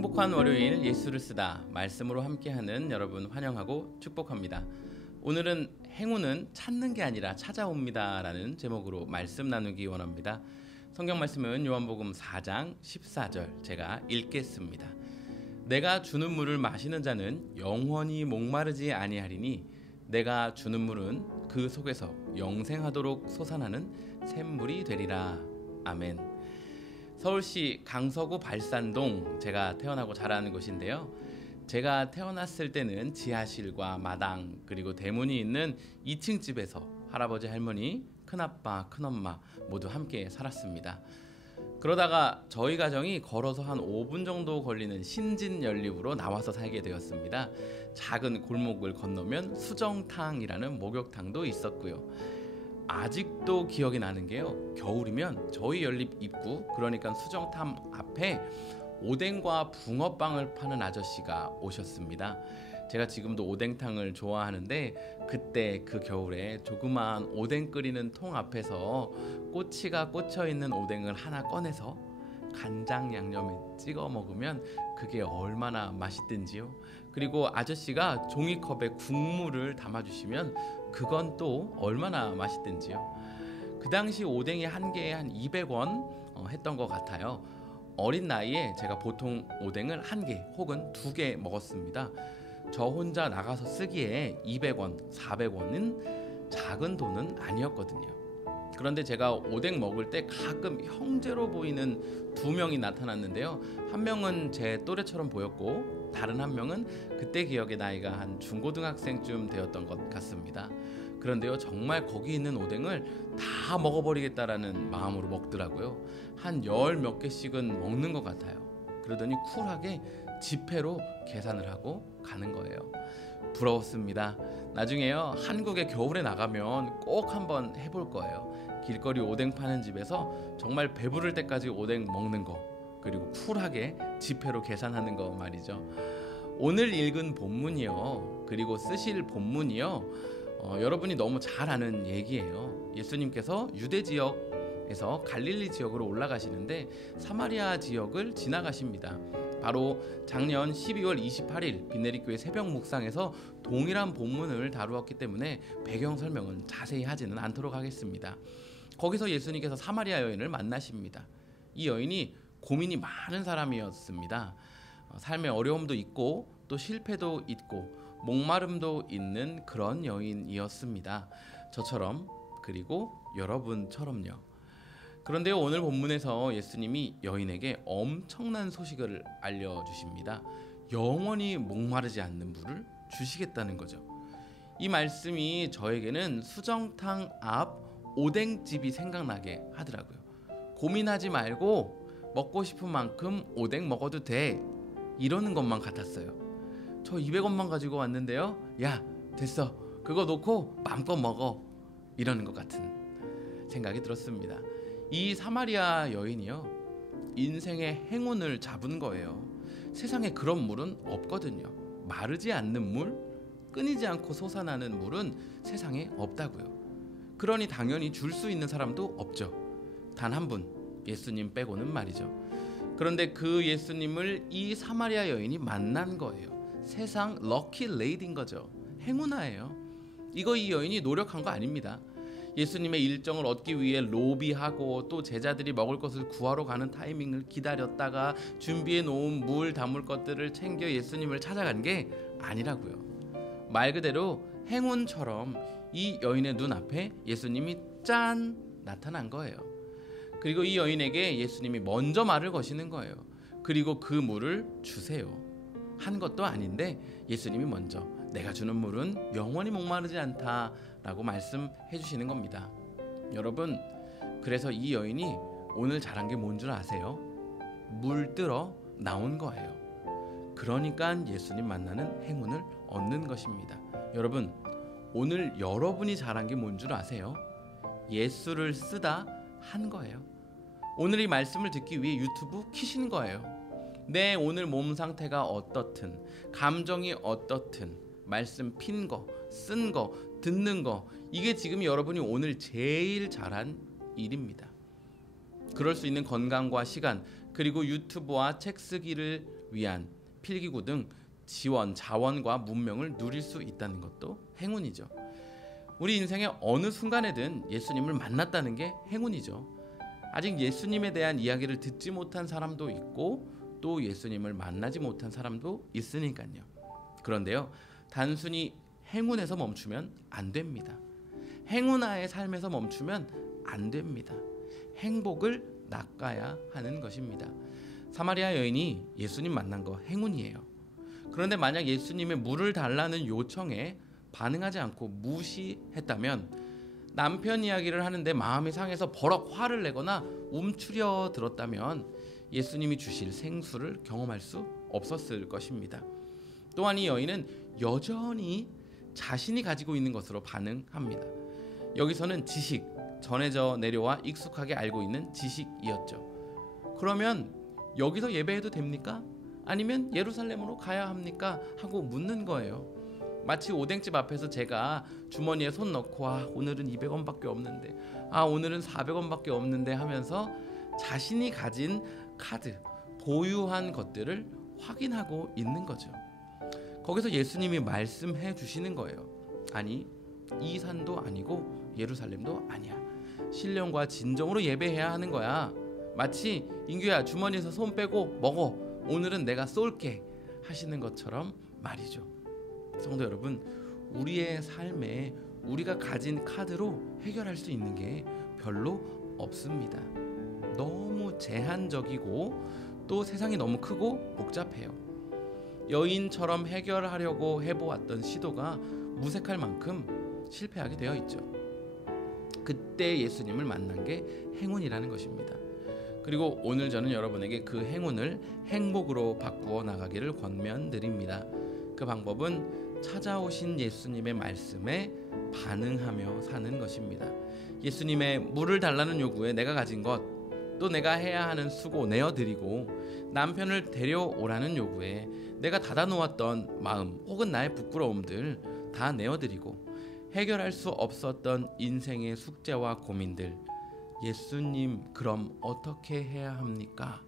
행복한 월요일 예수를 쓰다 말씀으로 함께하는 여러분 환영하고 축복합니다. 오늘은 행운은 찾는 게 아니라 찾아옵니다 라는 제목으로 말씀 나누기 원합니다. 성경 말씀은 요한복음 4장 14절 제가 읽겠습니다. 내가 주는 물을 마시는 자는 영원히 목마르지 아니하리니 내가 주는 물은 그 속에서 영생하도록 솟아나는 샘물이 되리라. 아멘. 서울시 강서구 발산동, 제가 태어나고 자라는 곳인데요. 제가 태어났을 때는 지하실과 마당 그리고 대문이 있는 2층 집에서 할아버지 할머니, 큰아빠 큰엄마 모두 함께 살았습니다. 그러다가 저희 가정이 걸어서 한 5분 정도 걸리는 신진연립으로 나와서 살게 되었습니다. 작은 골목을 건너면 수정탕이라는 목욕탕도 있었고요. 아직도 기억이 나는 게요, 겨울이면 저희 연립 입구, 그러니까 수정탕 앞에 오뎅과 붕어빵을 파는 아저씨가 오셨습니다. 제가 지금도 오뎅탕을 좋아하는데 그때 그 겨울에 조그마한 오뎅 끓이는 통 앞에서 꼬치가 꽂혀있는 오뎅을 하나 꺼내서 간장 양념에 찍어 먹으면 그게 얼마나 맛있든지요. 그리고 아저씨가 종이컵에 국물을 담아주시면 그건 또 얼마나 맛있든지요. 그 당시 오뎅이 한 개에 한 200원 했던 것 같아요. 어린 나이에 제가 보통 오뎅을 한 개 혹은 2개 먹었습니다. 저 혼자 나가서 쓰기에 200원, 400원은 작은 돈은 아니었거든요. 그런데 제가 오뎅 먹을 때 가끔 형제로 보이는 2명이 나타났는데요. 한 명은 제 또래처럼 보였고 다른 한 명은 그때 기억에 나이가 한 중고등학생쯤 되었던 것 같습니다. 그런데요, 정말 거기 있는 오뎅을 다 먹어버리겠다라는 마음으로 먹더라고요. 한 10몇 개씩은 먹는 것 같아요. 그러더니 쿨하게 지폐로 계산을 하고 가는 거예요. 부러웠습니다. 나중에요, 한국에 겨울에 나가면 꼭 한번 해볼 거예요. 길거리 오뎅 파는 집에서 정말 배부를 때까지 오뎅 먹는 거, 그리고 쿨하게 지폐로 계산하는 거 말이죠. 오늘 읽은 본문이요, 그리고 쓰실 본문이요, 여러분이 너무 잘 아는 얘기예요. 예수님께서 유대 지역에서 갈릴리 지역으로 올라가시는데 사마리아 지역을 지나가십니다. 바로 작년 12월 28일 빈내리교회 새벽 묵상에서 동일한 본문을 다루었기 때문에 배경 설명은 자세히 하지는 않도록 하겠습니다. 거기서 예수님께서 사마리아 여인을 만나십니다. 이 여인이 고민이 많은 사람이었습니다. 삶의 어려움도 있고 또 실패도 있고 목마름도 있는 그런 여인이었습니다. 저처럼, 그리고 여러분처럼요. 그런데요, 오늘 본문에서 예수님이 여인에게 엄청난 소식을 알려주십니다. 영원히 목마르지 않는 물을 주시겠다는 거죠. 이 말씀이 저에게는 수정탕 앞 오뎅집이 생각나게 하더라고요. 고민하지 말고 먹고 싶은 만큼 오뎅 먹어도 돼, 이러는 것만 같았어요. 저 200원만 가지고 왔는데요, 야 됐어, 그거 놓고 마음껏 먹어, 이러는 것 같은 생각이 들었습니다. 이 사마리아 여인이요, 인생의 행운을 잡은 거예요. 세상에 그런 물은 없거든요. 마르지 않는 물, 끊이지 않고 솟아나는 물은 세상에 없다고요. 그러니 당연히 줄 수 있는 사람도 없죠. 단 한 분, 예수님 빼고는 말이죠. 그런데 그 예수님을 이 사마리아 여인이 만난 거예요. 세상 럭키 레이디인 거죠. 행운아예요. 이거 이 여인이 노력한 거 아닙니다. 예수님의 일정을 얻기 위해 로비하고 또 제자들이 먹을 것을 구하러 가는 타이밍을 기다렸다가 준비해 놓은 물 담을 것들을 챙겨 예수님을 찾아간 게 아니라고요. 말 그대로 행운처럼 이 여인의 눈앞에 예수님이 짠 나타난 거예요. 그리고 이 여인에게 예수님이 먼저 말을 거시는 거예요. 그리고 그 물을 주세요 한 것도 아닌데 예수님이 먼저 내가 주는 물은 영원히 목마르지 않다 라고 말씀해 주시는 겁니다. 여러분, 그래서 이 여인이 오늘 잘한 게 뭔 줄 아세요? 물 뜨러 나온 거예요. 그러니까 예수님 만나는 행운을 얻는 것입니다. 여러분, 오늘 여러분이 잘한 게 뭔 줄 아세요? 예수를 쓰다 한 거예요. 오늘 이 말씀을 듣기 위해 유튜브 키신 거예요. 내 오늘 몸 상태가 어떻든, 감정이 어떻든, 말씀 핀 거, 쓴 거, 듣는 거, 이게 지금 여러분이 오늘 제일 잘한 일입니다. 그럴 수 있는 건강과 시간, 그리고 유튜브와 책 쓰기를 위안, 필기구 등 지원, 자원과 문명을 누릴 수 있다는 것도 행운이죠. 우리 인생의 어느 순간에든 예수님을 만났다는 게 행운이죠. 아직 예수님에 대한 이야기를 듣지 못한 사람도 있고 또 예수님을 만나지 못한 사람도 있으니까요. 그런데요, 단순히 행운에서 멈추면 안 됩니다. 행운아의 삶에서 멈추면 안 됩니다. 행복을 낚아야 하는 것입니다. 사마리아 여인이 예수님 만난 거 행운이에요. 그런데 만약 예수님의 물을 달라는 요청에 반응하지 않고 무시했다면 남편 이야기를 하는데 마음이 상해서 버럭 화를 내거나 움츠려 들었다면 예수님이 주실 생수를 경험할 수 없었을 것입니다. 또한 이 여인은 여전히 자신이 가지고 있는 것으로 반응합니다. 여기서는 지식, 전해져 내려와 익숙하게 알고 있는 지식이었죠. 그러면 여기서 예배해도 됩니까? 아니면 예루살렘으로 가야 합니까? 하고 묻는 거예요. 마치 오뎅집 앞에서 제가 주머니에 손 넣고 오늘은 200원밖에 없는데 오늘은 400원밖에 없는데 하면서 자신이 가진 카드, 보유한 것들을 확인하고 있는 거죠. 거기서 예수님이 말씀해 주시는 거예요. 아니, 이 산도 아니고 예루살렘도 아니야. 신령과 진정으로 예배해야 하는 거야. 마치 인규야, 주머니에서 손 빼고 먹어. 오늘은 내가 쏠게 하시는 것처럼 말이죠. 성도 여러분, 우리의 삶에 우리가 가진 카드로 해결할 수 있는 게 별로 없습니다. 너무 제한적이고 또 세상이 너무 크고 복잡해요. 여인처럼 해결하려고 해보았던 시도가 무색할 만큼 실패하게 되어 있죠. 그때 예수님을 만난 게 행운이라는 것입니다. 그리고 오늘 저는 여러분에게 그 행운을 행복으로 바꾸어 나가기를 권면드립니다. 그 방법은 찾아오신 예수님의 말씀에 반응하며 사는 것입니다. 예수님의 물을 달라는 요구에 내가 가진 것, 또 내가 해야 하는 수고 내어드리고 남편을 데려오라는 요구에 내가 닫아놓았던 마음 혹은 나의 부끄러움들 다 내어드리고 해결할 수 없었던 인생의 숙제와 고민들, 예수님 그럼 어떻게 해야 합니까?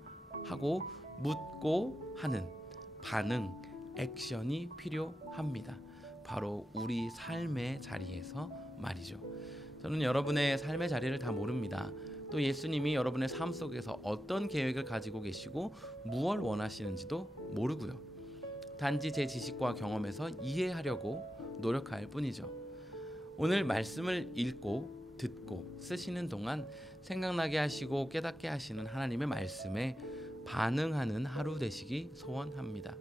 하고 묻고 하는 반응, 액션이 필요합니다. 바로 우리 삶의 자리에서 말이죠. 저는 여러분의 삶의 자리를 다 모릅니다. 또 예수님이 여러분의 삶 속에서 어떤 계획을 가지고 계시고 무엇을 원하시는지도 모르고요. 단지 제 지식과 경험에서 이해하려고 노력할 뿐이죠. 오늘 말씀을 읽고 듣고 쓰시는 동안 생각나게 하시고 깨닫게 하시는 하나님의 말씀에 반응하는 하루 되시기 소원합니다.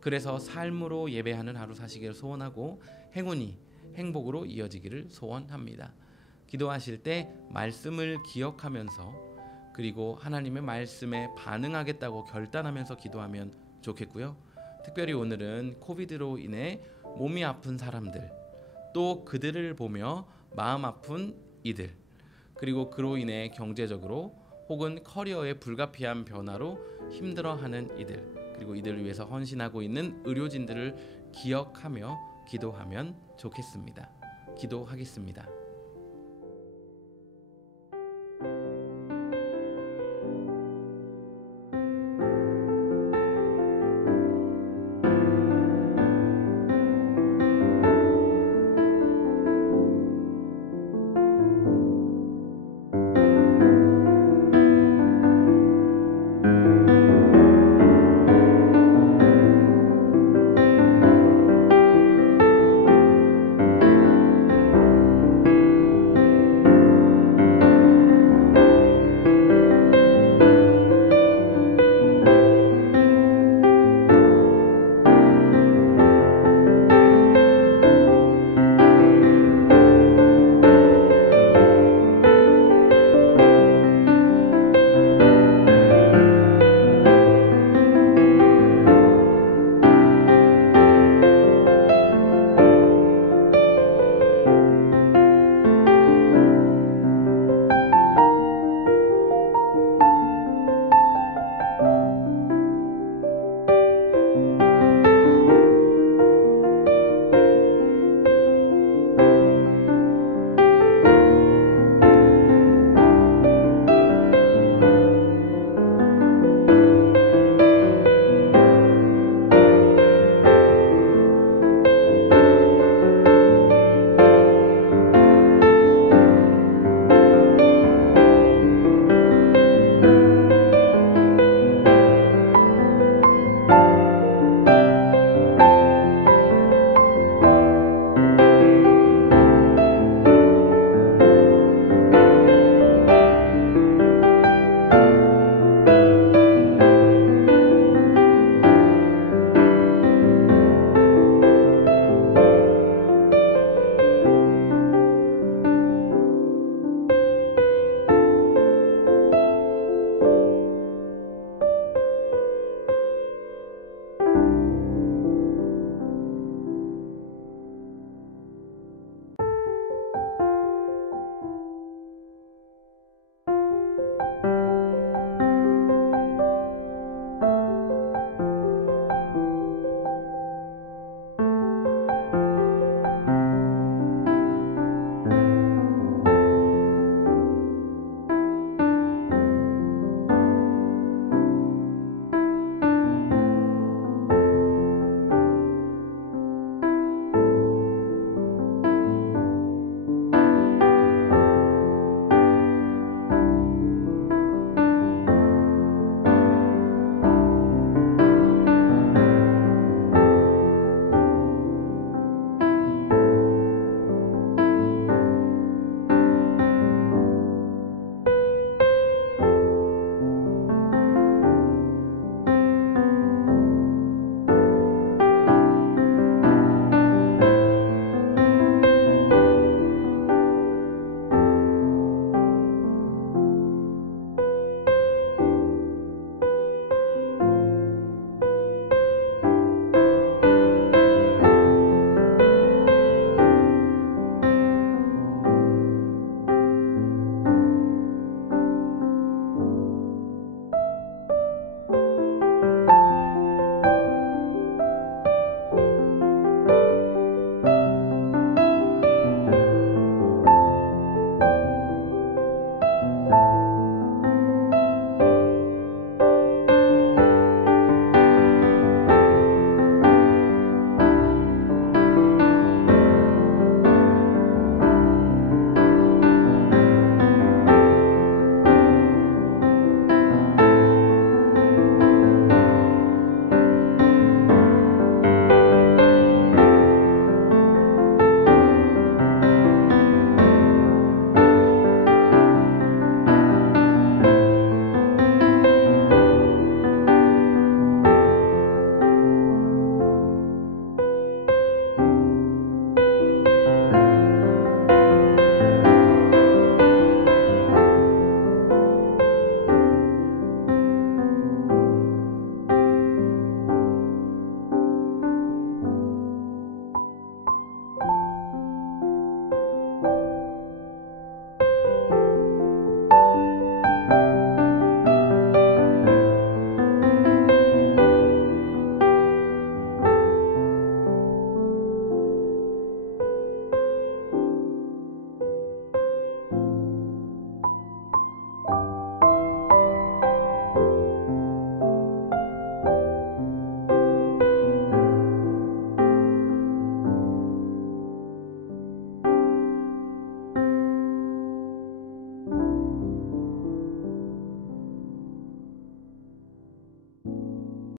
그래서 삶으로 예배하는 하루 사시기를 소원하고 행운이 행복으로 이어지기를 소원합니다. 기도하실 때 말씀을 기억하면서 그리고 하나님의 말씀에 반응하겠다고 결단하면서 기도하면 좋겠고요. 특별히 오늘은 코비드로 인해 몸이 아픈 사람들, 또 그들을 보며 마음 아픈 이들, 그리고 그로 인해 경제적으로 혹은 커리어의 불가피한 변화로 힘들어하는 이들, 그리고 이들을 위해서 헌신하고 있는 의료진들을 기억하며 기도하면 좋겠습니다. 기도하겠습니다.